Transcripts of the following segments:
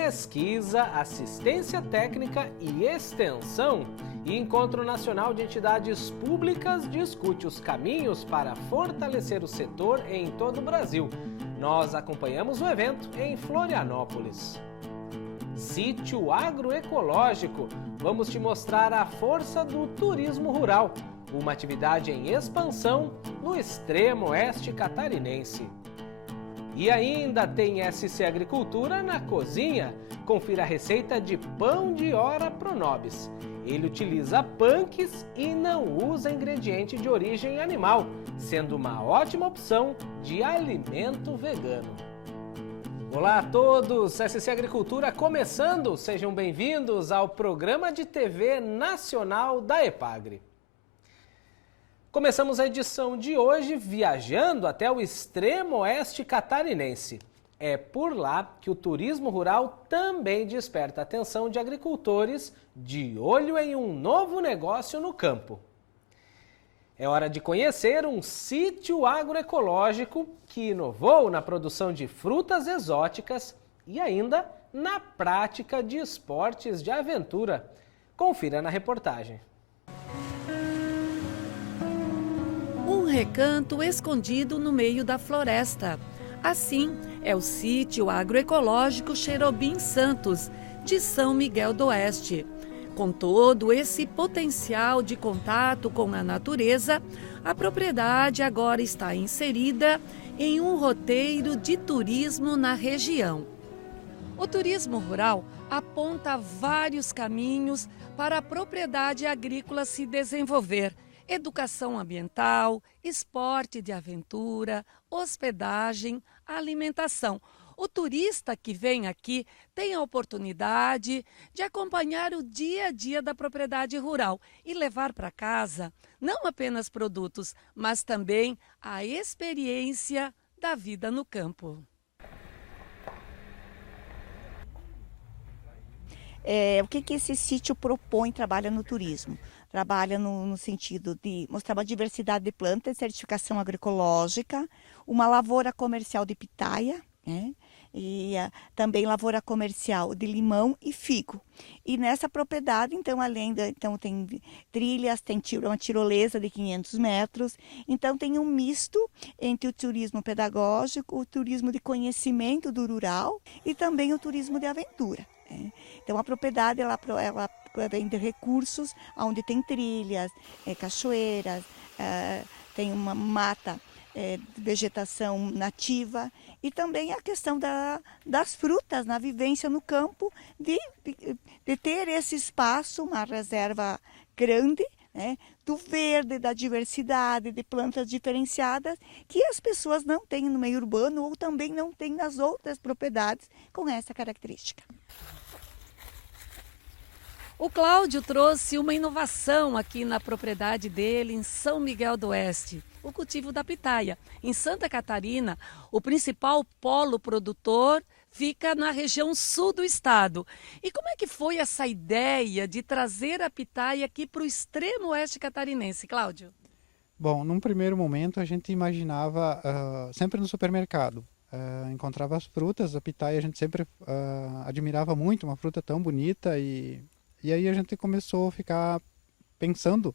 pesquisa, assistência técnica e extensão. E Encontro Nacional de Entidades Públicas discute os caminhos para fortalecer o setor em todo o Brasil. Nós acompanhamos o evento em Florianópolis. Sítio agroecológico. Vamos te mostrar a força do turismo rural, uma atividade em expansão no extremo oeste catarinense. E ainda tem SC Agricultura na cozinha. Confira a receita de pão de hora Pronobis. Ele utiliza punks e não usa ingrediente de origem animal, sendo uma ótima opção de alimento vegano. Olá a todos, SC Agricultura começando, sejam bem-vindos ao programa de TV nacional da EPAGRE. Começamos a edição de hoje viajando até o extremo oeste catarinense. É por lá que o turismo rural também desperta a atenção de agricultores de olho em um novo negócio no campo. É hora de conhecer um sítio agroecológico que inovou na produção de frutas exóticas e ainda na prática de esportes de aventura. Confira na reportagem. Um recanto escondido no meio da floresta. Assim é o sítio agroecológico Cherobim Santos, de São Miguel do Oeste. Com todo esse potencial de contato com a natureza, a propriedade agora está inserida em um roteiro de turismo na região. O turismo rural aponta vários caminhos para a propriedade agrícola se desenvolver: educação ambiental, esporte de aventura, hospedagem, alimentação. O turista que vem aqui tem a oportunidade de acompanhar o dia a dia da propriedade rural e levar para casa não apenas produtos, mas também a experiência da vida no campo. O que esse sítio propõe, trabalha no turismo? Trabalha no sentido de mostrar uma diversidade de plantas, certificação agroecológica, uma lavoura comercial de pitaia, né? E também lavoura comercial de limão e figo. E nessa propriedade, então, então tem trilhas, tem uma tirolesa de 500 metros, então tem um misto entre o turismo pedagógico, o turismo de conhecimento do rural e também o turismo de aventura. Então a propriedade ela vende recursos onde tem trilhas, cachoeiras, tem uma mata, vegetação nativa e também a questão das frutas na vivência no campo, de ter esse espaço, uma reserva grande, né, do verde, da diversidade, de plantas diferenciadas que as pessoas não têm no meio urbano ou também não têm nas outras propriedades com essa característica. O Cláudio trouxe uma inovação aqui na propriedade dele em São Miguel do Oeste, o cultivo da pitaia. Em Santa Catarina, o principal polo produtor fica na região sul do estado. E como é que foi essa ideia de trazer a pitaia aqui para o extremo oeste catarinense, Cláudio? Bom, num primeiro momento a gente imaginava sempre no supermercado. Encontrava as frutas, a pitaia a gente sempre admirava muito, uma fruta tão bonita e aí a gente começou a ficar pensando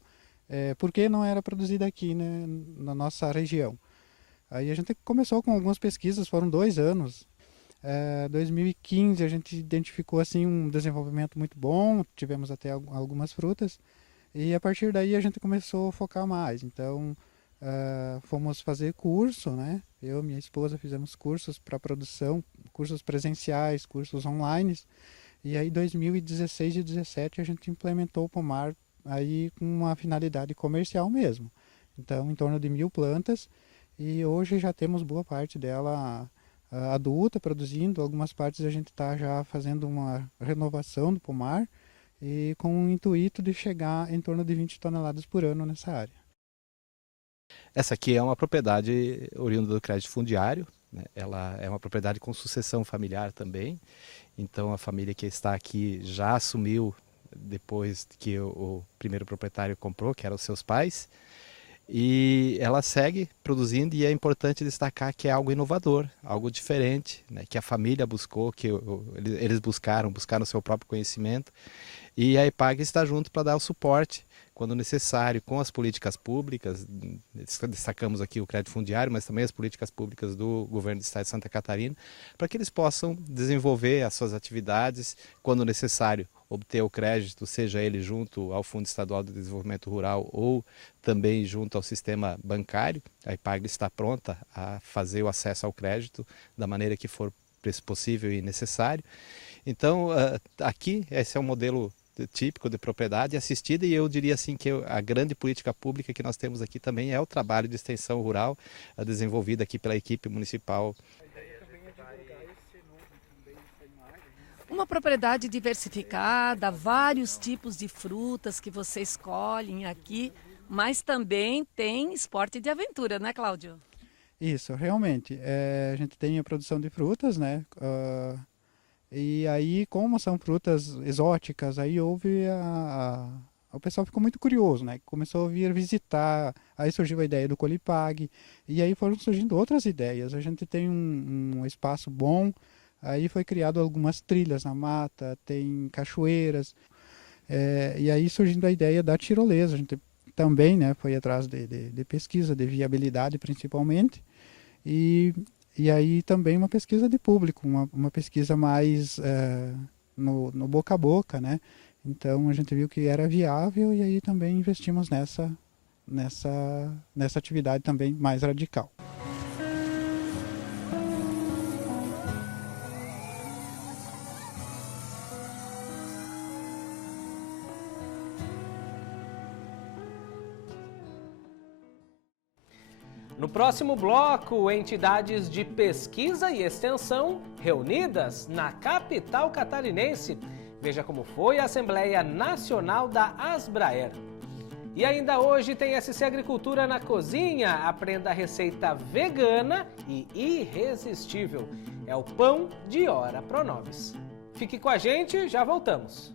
por que não era produzida aqui, né, na nossa região. Aí a gente começou com algumas pesquisas, foram 2 anos. 2015 a gente identificou assim um desenvolvimento muito bom, tivemos até algumas frutas e a partir daí a gente começou a focar mais. Então fomos fazer curso, né? Eu e minha esposa fizemos cursos para produção, cursos presenciais, cursos online. E aí, 2016 e 2017, a gente implementou o pomar aí com uma finalidade comercial mesmo. Então, em torno de 1.000 plantas, e hoje já temos boa parte dela adulta, produzindo. Algumas partes a gente está já fazendo uma renovação do pomar, e com o intuito de chegar em torno de 20 toneladas por ano nessa área. Essa aqui é uma propriedade oriunda do crédito fundiário, né? Ela é uma propriedade com sucessão familiar também. Então a família que está aqui já assumiu depois que o primeiro proprietário comprou, que eram os seus pais. E ela segue produzindo, e é importante destacar que é algo inovador, algo diferente, né, que a família buscou, que eles buscaram o seu próprio conhecimento, e a EPAGRE está junto para dar o suporte quando necessário, com as políticas públicas. Destacamos aqui o crédito fundiário, mas também as políticas públicas do governo do estado de Santa Catarina, para que eles possam desenvolver as suas atividades, quando necessário, obter o crédito, seja ele junto ao Fundo Estadual de Desenvolvimento Rural ou também junto ao sistema bancário. A EPAGRE está pronta a fazer o acesso ao crédito da maneira que for possível e necessário. Então, aqui, esse é um modelo típico de propriedade assistida, e eu diria assim que a grande política pública que nós temos aqui também é o trabalho de extensão rural desenvolvido aqui pela equipe municipal. Uma propriedade diversificada, vários tipos de frutas que vocês colhem aqui, mas também tem esporte de aventura, né, Cláudio? Isso, realmente. A gente tem a produção de frutas, né? E aí, como são frutas exóticas, aí o pessoal ficou muito curioso, né? Começou a vir visitar, aí surgiu a ideia do Colipag, e aí foram surgindo outras ideias. A gente tem um espaço bom, aí foi criado algumas trilhas na mata, tem cachoeiras, e aí surgindo a ideia da tirolesa. A gente também, né, foi atrás de pesquisa, de viabilidade principalmente, e aí também uma pesquisa de público, uma pesquisa mais no boca a boca, né? Então a gente viu que era viável, e aí também investimos nessa atividade também mais radical. No próximo bloco, entidades de pesquisa e extensão reunidas na capital catarinense. Veja como foi a Assembleia Nacional da Asbraer. E ainda hoje tem SC Agricultura na Cozinha. Aprenda a receita vegana e irresistível. É o pão de Ora Pronobis. Fique com a gente, já voltamos.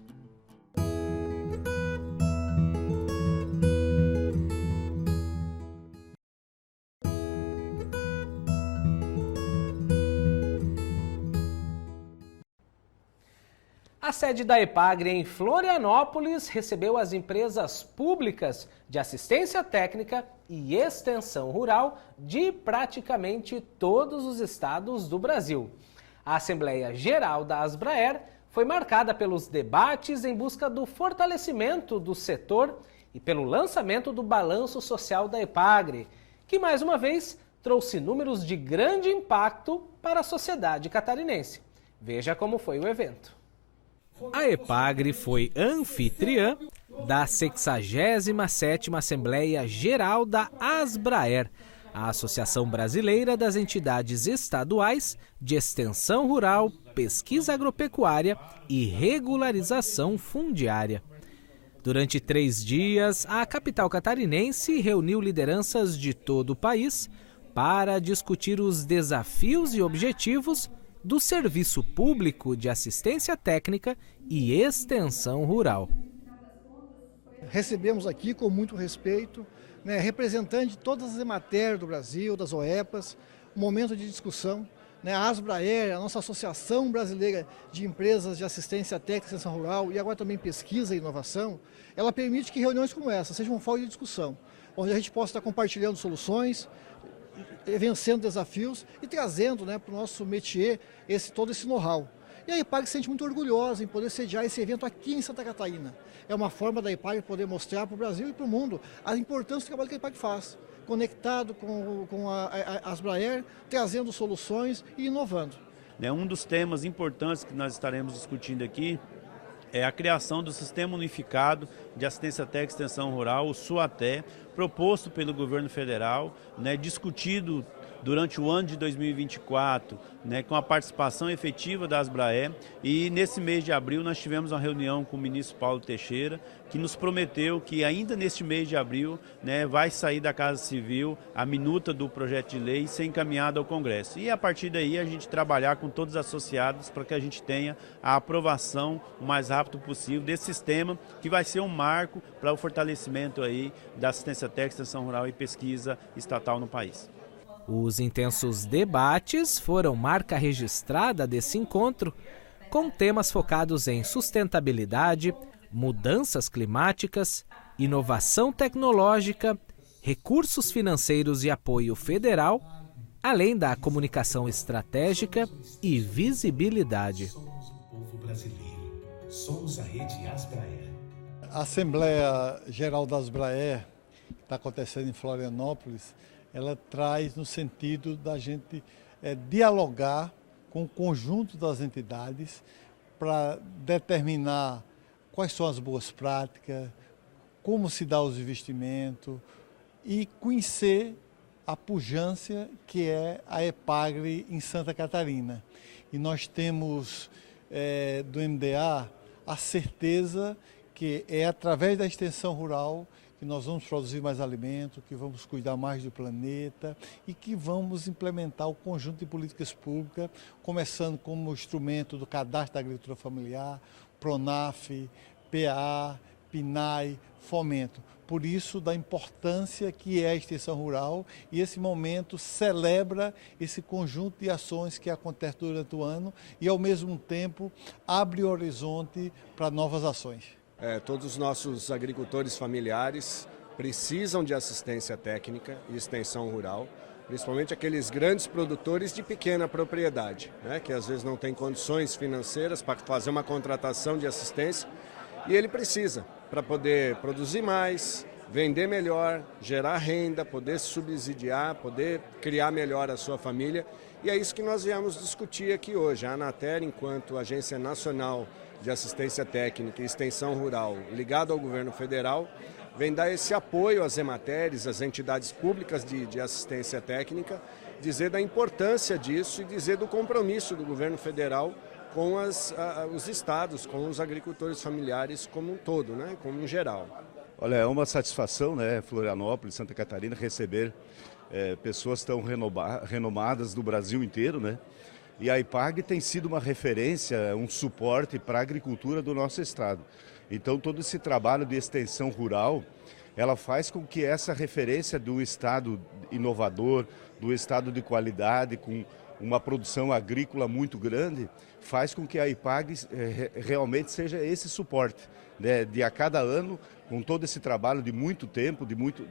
A sede da EPAGRE em Florianópolis recebeu as empresas públicas de assistência técnica e extensão rural de praticamente todos os estados do Brasil. A Assembleia Geral da Asbraer foi marcada pelos debates em busca do fortalecimento do setor e pelo lançamento do Balanço Social da EPAGRE, que mais uma vez trouxe números de grande impacto para a sociedade catarinense. Veja como foi o evento. A EPAGRE foi anfitriã da 67ª Assembleia Geral da Asbraer, a Associação Brasileira das Entidades Estaduais de Extensão Rural, Pesquisa Agropecuária e Regularização Fundiária. Durante 3 dias, a capital catarinense reuniu lideranças de todo o país para discutir os desafios e objetivos do Serviço Público de Assistência Técnica e Extensão Rural. Recebemos aqui com muito respeito, né, representantes de todas as EMATER do Brasil, das OEPAs, um momento de discussão. Né, a Asbraer, a nossa Associação Brasileira de Empresas de Assistência Técnica e Extensão Rural, e agora também Pesquisa e Inovação, ela permite que reuniões como essa sejam um fórum de discussão, onde a gente possa estar compartilhando soluções, vencendo desafios e trazendo, né, para o nosso métier todo esse know-how. E a EPAGRE se sente muito orgulhosa em poder sediar esse evento aqui em Santa Catarina. É uma forma da EPAGRE poder mostrar para o Brasil e para o mundo a importância do trabalho que a EPAGRE faz, conectado com a Asbraer, trazendo soluções e inovando. Um dos temas importantes que nós estaremos discutindo aqui é a criação do Sistema Unificado de Assistência Técnica e Extensão Rural, o SUATE, proposto pelo governo federal, discutido durante o ano de 2024, né, com a participação efetiva da Asbraer. E nesse mês de abril nós tivemos uma reunião com o ministro Paulo Teixeira, que nos prometeu que ainda neste mês de abril, né, vai sair da Casa Civil a minuta do projeto de lei e ser encaminhada ao Congresso. E a partir daí a gente trabalhar com todos os associados para que a gente tenha a aprovação o mais rápido possível desse sistema, que vai ser um marco para o fortalecimento aí da assistência técnica, extensão rural e pesquisa estatal no país. Os intensos debates foram marca registrada desse encontro, com temas focados em sustentabilidade, mudanças climáticas, inovação tecnológica, recursos financeiros e apoio federal, além da comunicação estratégica e visibilidade. Somos o povo brasileiro. Somos a rede Asbraer. A Assembleia Geral da Asbraer, que está acontecendo em Florianópolis, ela traz no sentido da gente dialogar com o conjunto das entidades para determinar quais são as boas práticas, como se dá os investimentos e conhecer a pujança que é a EPAGRE em Santa Catarina. E nós temos do MDA a certeza que é através da extensão rural que nós vamos produzir mais alimento, que vamos cuidar mais do planeta e que vamos implementar o conjunto de políticas públicas, começando como instrumento do Cadastro da Agricultura Familiar, PRONAF, PA, PNAE, Fomento. Por isso, da importância que é a extensão rural, e esse momento celebra esse conjunto de ações que acontece durante o ano e, ao mesmo tempo, abre o horizonte para novas ações. Todos os nossos agricultores familiares precisam de assistência técnica e extensão rural, principalmente aqueles grandes produtores de pequena propriedade, né, que às vezes não têm condições financeiras para fazer uma contratação de assistência, e ele precisa para poder produzir mais, vender melhor, gerar renda, poder subsidiar, poder criar melhor a sua família. E é isso que nós viemos discutir aqui hoje. A Anater, enquanto Agência Nacional de Assistência Técnica e Extensão Rural ligado ao governo federal, vem dar esse apoio às EMATERs, às entidades públicas de assistência técnica, dizer da importância disso e dizer do compromisso do governo federal com os estados, com os agricultores familiares como um todo, né, como um geral. Olha, é uma satisfação, né, Florianópolis, Santa Catarina, receber pessoas tão renomadas do Brasil inteiro, né? E a EPAGRE tem sido uma referência, um suporte para a agricultura do nosso estado. Então, todo esse trabalho de extensão rural, ela faz com que essa referência do estado inovador, do estado de qualidade, com uma produção agrícola muito grande, faz com que a EPAGRE realmente seja esse suporte, né, de a cada ano, com todo esse trabalho de muito tempo,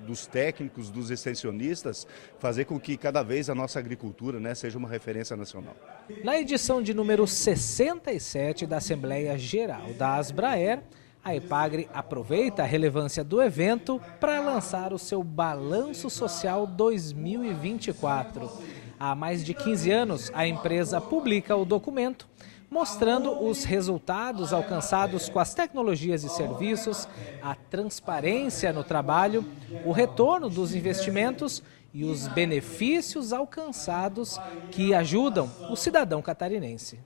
dos técnicos, dos extensionistas, fazer com que cada vez a nossa agricultura, né, seja uma referência nacional. Na edição de número 67 da Assembleia Geral da Asbraer, a EPAGRE aproveita a relevância do evento para lançar o seu Balanço Social 2024. Há mais de 15 anos, a empresa publica o documento, mostrando os resultados alcançados com as tecnologias e serviços, a transparência no trabalho, o retorno dos investimentos e os benefícios alcançados que ajudam o cidadão catarinense.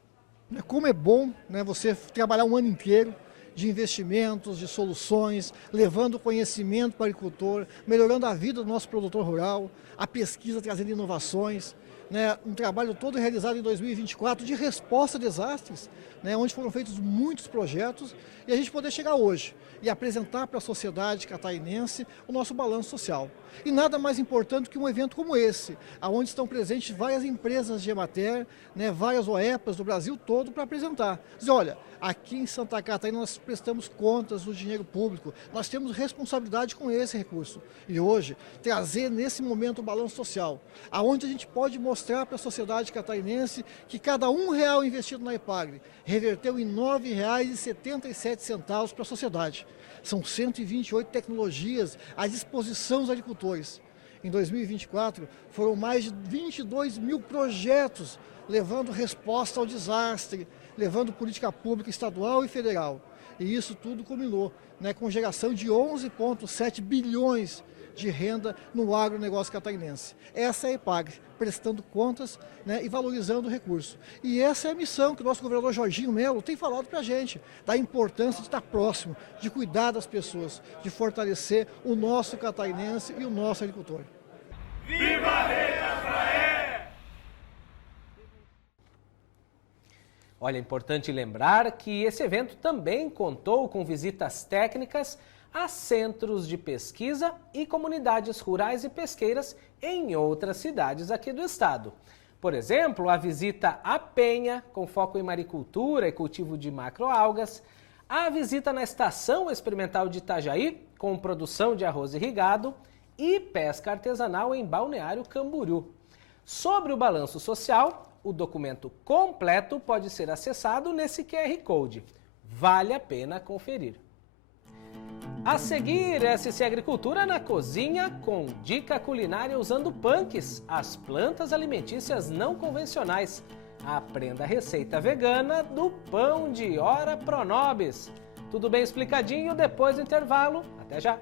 Como é bom, né, você trabalhar um ano inteiro de investimentos, de soluções, levando conhecimento para o agricultor, melhorando a vida do nosso produtor rural, a pesquisa trazendo inovações, né, um trabalho todo realizado em 2024 de resposta a desastres, né, onde foram feitos muitos projetos, e a gente poder chegar hoje e apresentar para a sociedade catarinense o nosso balanço social. E nada mais importante que um evento como esse, onde estão presentes várias empresas de EMATER, né, várias OEPAs do Brasil todo para apresentar. Dizer, olha, aqui em Santa Catarina nós prestamos contas do dinheiro público, nós temos responsabilidade com esse recurso. E hoje, trazer nesse momento o balanço social, onde a gente pode mostrar para a sociedade catarinense que cada R$1 investido na EPAGRE reverteu em R$ 9,77 para a sociedade. São 128 tecnologias à disposição dos agricultores. Em 2024, foram mais de 22 mil projetos levando resposta ao desastre, levando política pública estadual e federal. E isso tudo culminou, né, com geração de 11,7 bilhões de renda no agronegócio catarinense. Essa é a EPAGRE, prestando contas, né, e valorizando o recurso. E essa é a missão que o nosso governador Jorginho Melo tem falado para a gente, da importância de estar próximo, de cuidar das pessoas, de fortalecer o nosso catarinense e o nosso agricultor. Viva a Rede Asbraer! Olha, é importante lembrar que esse evento também contou com visitas técnicas a centros de pesquisa e comunidades rurais e pesqueiras em outras cidades aqui do estado. Por exemplo, a visita à Penha, com foco em maricultura e cultivo de macroalgas, a visita na Estação Experimental de Itajaí, com produção de arroz irrigado, e pesca artesanal em Balneário Camboriú. Sobre o balanço social, o documento completo pode ser acessado nesse QR Code. Vale a pena conferir. A seguir, SC Agricultura na cozinha com dica culinária usando punks, as plantas alimentícias não convencionais. Aprenda a receita vegana do pão de Ora Pronobis. Tudo bem explicadinho depois do intervalo. Até já!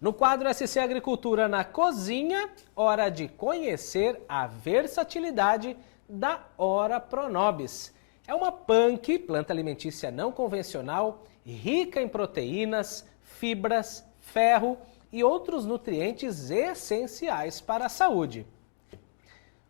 No quadro SC Agricultura na Cozinha, hora de conhecer a versatilidade da Ora Pronobis. É uma punk, planta alimentícia não convencional, rica em proteínas, fibras, ferro e outros nutrientes essenciais para a saúde.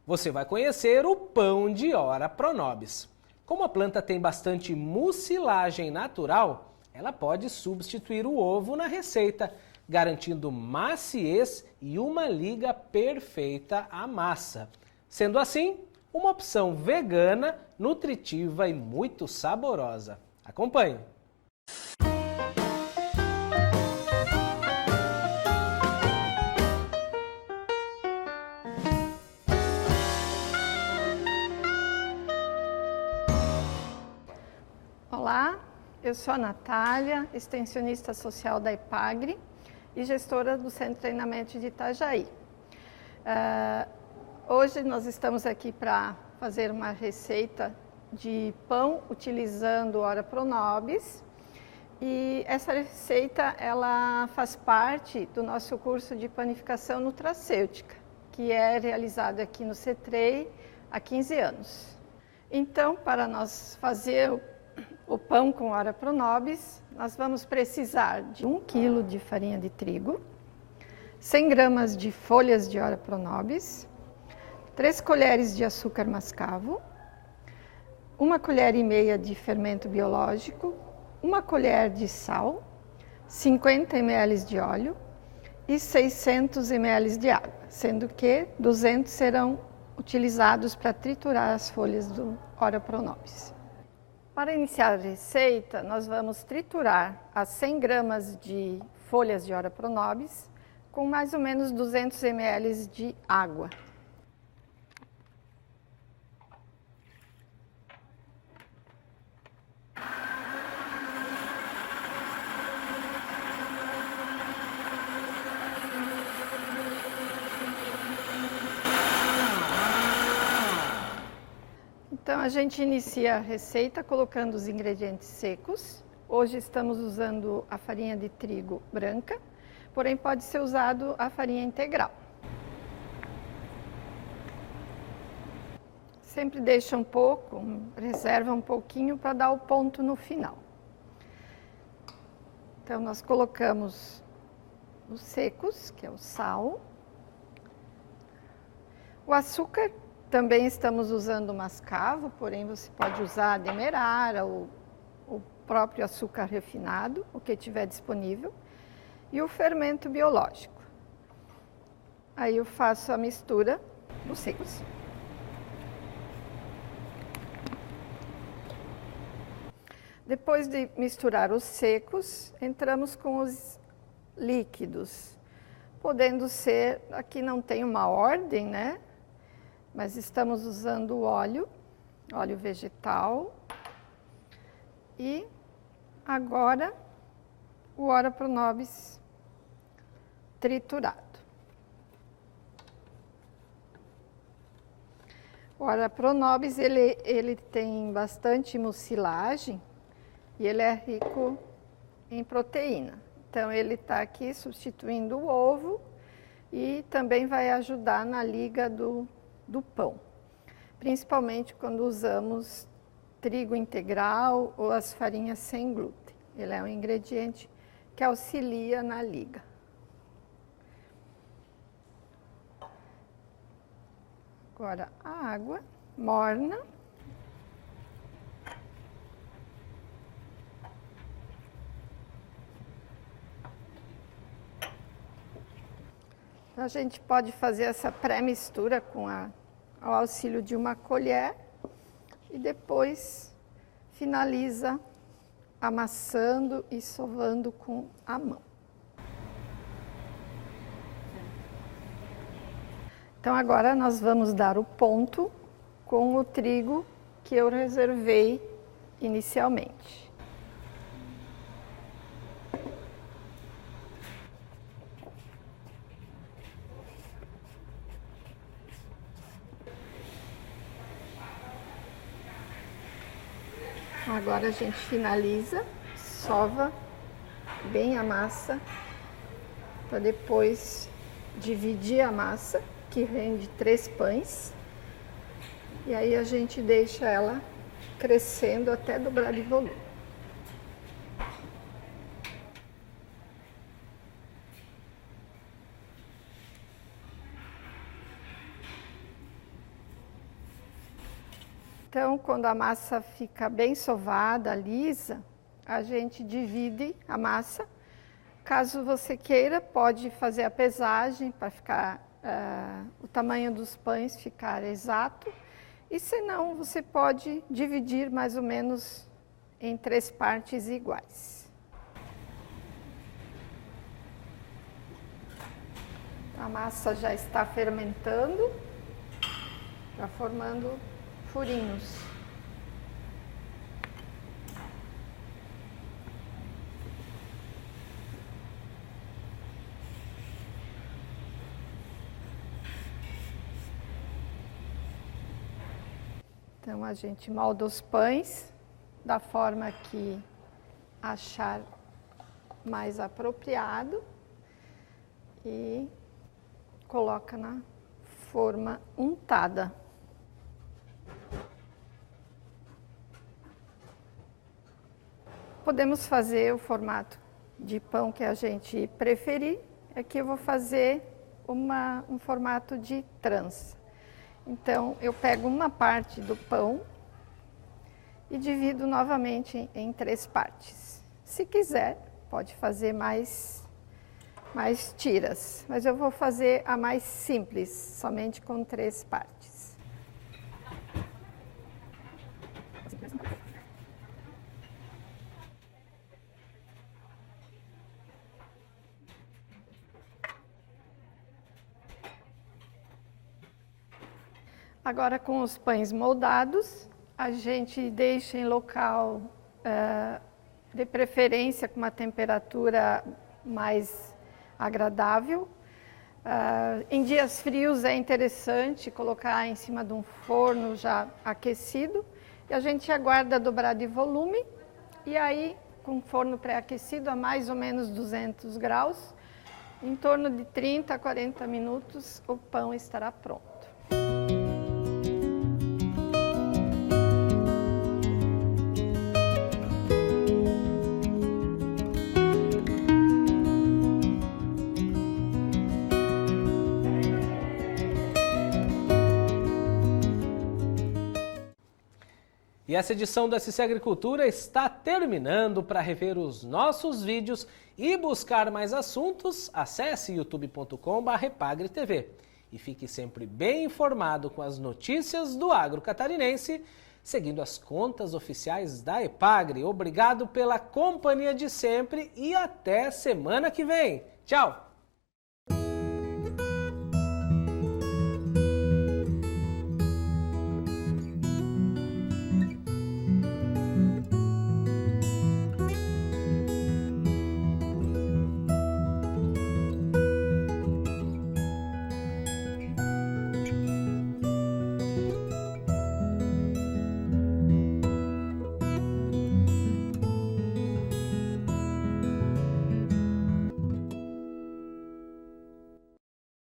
Você vai conhecer o pão de Ora Pronobis. Como a planta tem bastante mucilagem natural, ela pode substituir o ovo na receita, garantindo maciez e uma liga perfeita à massa. Sendo assim, uma opção vegana, nutritiva e muito saborosa. Acompanhe! Olá, eu sou a Natália, extensionista social da EPAGRE e gestora do Centro de Treinamento de Itajaí. Hoje nós estamos aqui para fazer uma receita de pão utilizando Ora Pronobis e essa receita ela faz parte do nosso curso de panificação nutracêutica, que é realizado aqui no CETREI há 15 anos. Então, para nós fazer o pão com Ora Pronobis, nós vamos precisar de 1 kg de farinha de trigo, 100 gramas de folhas de Ora Pronobis, 3 colheres de açúcar mascavo, 1 colher e meia de fermento biológico, 1 colher de sal, 50 ml de óleo e 600 ml de água, sendo que 200 serão utilizados para triturar as folhas do Ora Pronobis. Para iniciar a receita, nós vamos triturar as 100 gramas de folhas de Ora Pronobis com mais ou menos 200 ml de água. Então, a gente inicia a receita colocando os ingredientes secos. Hoje estamos usando a farinha de trigo branca, porém pode ser usado a farinha integral. Sempre deixa um pouco, reserva um pouquinho para dar o ponto no final. Então, nós colocamos os secos, que é o sal, o açúcar. Também estamos usando mascavo, porém você pode usar a demerara, o próprio açúcar refinado, o que tiver disponível, e o fermento biológico. Aí eu faço a mistura dos secos. Depois de misturar os secos, entramos com os líquidos, podendo ser, aqui não tem uma ordem, né? Mas estamos usando o óleo vegetal e agora o Ora Pronobis triturado. O Ora Pronobis, ele tem bastante mucilagem e ele é rico em proteína. Então, ele está aqui substituindo o ovo e também vai ajudar na liga do pão. Principalmente quando usamos trigo integral ou as farinhas sem glúten. Ele é um ingrediente que auxilia na liga. Agora a água morna. A gente pode fazer essa pré-mistura com ao auxílio de uma colher e depois finaliza amassando e sovando com a mão. Então agora nós vamos dar o ponto com o trigo que eu reservei inicialmente. Agora a gente finaliza, sova bem a massa, para depois dividir a massa, que rende 3 pães. E aí a gente deixa ela crescendo até dobrar de volume. Então, quando a massa fica bem sovada, lisa, a gente divide a massa. Caso você queira, pode fazer a pesagem para ficar o tamanho dos pães ficar exato. E se não, você pode dividir mais ou menos em 3 partes iguais. A massa já está fermentando, já formando furinhos. Então a gente molda os pães da forma que achar mais apropriado e coloca na forma untada. Podemos fazer o formato de pão que a gente preferir. Aqui eu vou fazer um formato de trança. Então, eu pego uma parte do pão e divido novamente em 3 partes. Se quiser, pode fazer mais tiras, mas eu vou fazer a mais simples, somente com 3 partes. Agora, com os pães moldados, a gente deixa em local de preferência com uma temperatura mais agradável. Em dias frios é interessante colocar em cima de um forno já aquecido e a gente aguarda dobrar de volume e aí, com o forno pré-aquecido a mais ou menos 200 graus, em torno de 30 a 40 minutos o pão estará pronto. E essa edição do SC Agricultura está terminando. Para rever os nossos vídeos e buscar mais assuntos, acesse youtube.com/epagretv. E fique sempre bem informado com as notícias do agro catarinense, seguindo as contas oficiais da Epagre. Obrigado pela companhia de sempre e até semana que vem. Tchau!